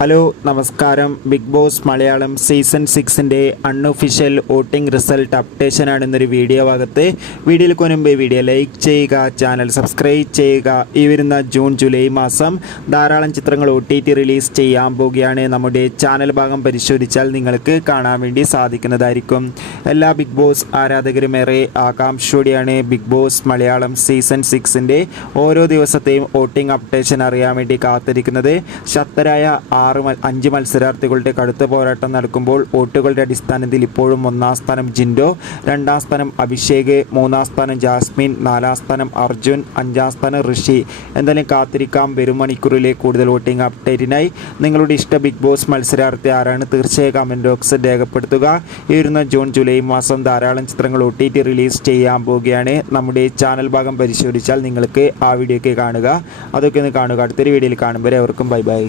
Hello നമസ്കാരം. Bigg Boss Malayalam season 6ൻ്റെ unofficial voting result അപ്ഡേഷനാണ് ഇന്നൊരു വീഡിയോ ഭാഗത്ത്. വീഡിയോയിൽ മുൻപ് വീഡിയോ ലൈക്ക് ചെയ്യുക, ചാനൽ സബ്സ്ക്രൈബ് ചെയ്യുക. ഈ വരുന്ന ജൂൺ ജൂലൈ മാസം ധാരാളം ചിത്രങ്ങൾ OTT റിലീസ് ചെയ്യാൻ പോവുകയാണ്. നമ്മുടെ ചാനൽ ഭാഗം പരിശോധിച്ചാൽ നിങ്ങൾക്ക് കാണാൻ വേണ്ടി സാധിക്കുന്നതായിരിക്കും. എല്ലാ ബിഗ് ബോസ് ആരാധകരും ഏറെ ആകാംക്ഷയോടെയാണ് ബിഗ് ബോസ് മലയാളം സീസൺ 6ൻ്റെ ഓരോ ദിവസത്തെയും വോട്ടിംഗ് അപ്ഡേഷൻ അറിയാൻ വേണ്ടി കാത്തിരിക്കുന്നത്. ശക്തരായ 5 മത്സരാർത്ഥികളുടെ കടുത്ത പോരാട്ടം നടക്കുമ്പോൾ വോട്ടുകളുടെ അടിസ്ഥാനത്തിൽ ഇപ്പോഴും 1-ാം സ്ഥാനം ജിൻഡോ, 2-ാം സ്ഥാനം അഭിഷേക്, 3-ാം സ്ഥാനം ജാസ്മിൻ, 4-ാം സ്ഥാനം അർജുൻ, 5-ാം സ്ഥാനം ഋഷി. എന്തായാലും കാത്തിരിക്കാം വരും മണിക്കൂറിലെ കൂടുതൽ വോട്ടിംഗ് അപ്ഡേറ്റിനായി. നിങ്ങളുടെ ഇഷ്ട ബിഗ് ബോസ് മത്സരാർത്ഥി ആരാണ്? തീർച്ചയായും കമൻറ്റ് ബോക്സിൽ രേഖപ്പെടുത്തുക. ഈ വരുന്ന ജൂൺ ജൂലൈ മാസം ധാരാളം ചിത്രങ്ങൾ OTT റിലീസ് ചെയ്യാൻ പോവുകയാണ്. നമ്മുടെ ചാനൽ ഭാഗം പരിശോധിച്ചാൽ നിങ്ങൾക്ക് ആ വീഡിയോ ഒക്കെ കാണുക. അതൊക്കെ ഒന്ന് കാണുക. അടുത്തൊരു വീഡിയോയിൽ കാണുമ്പോൾ അവർക്കും ബൈ ബൈ.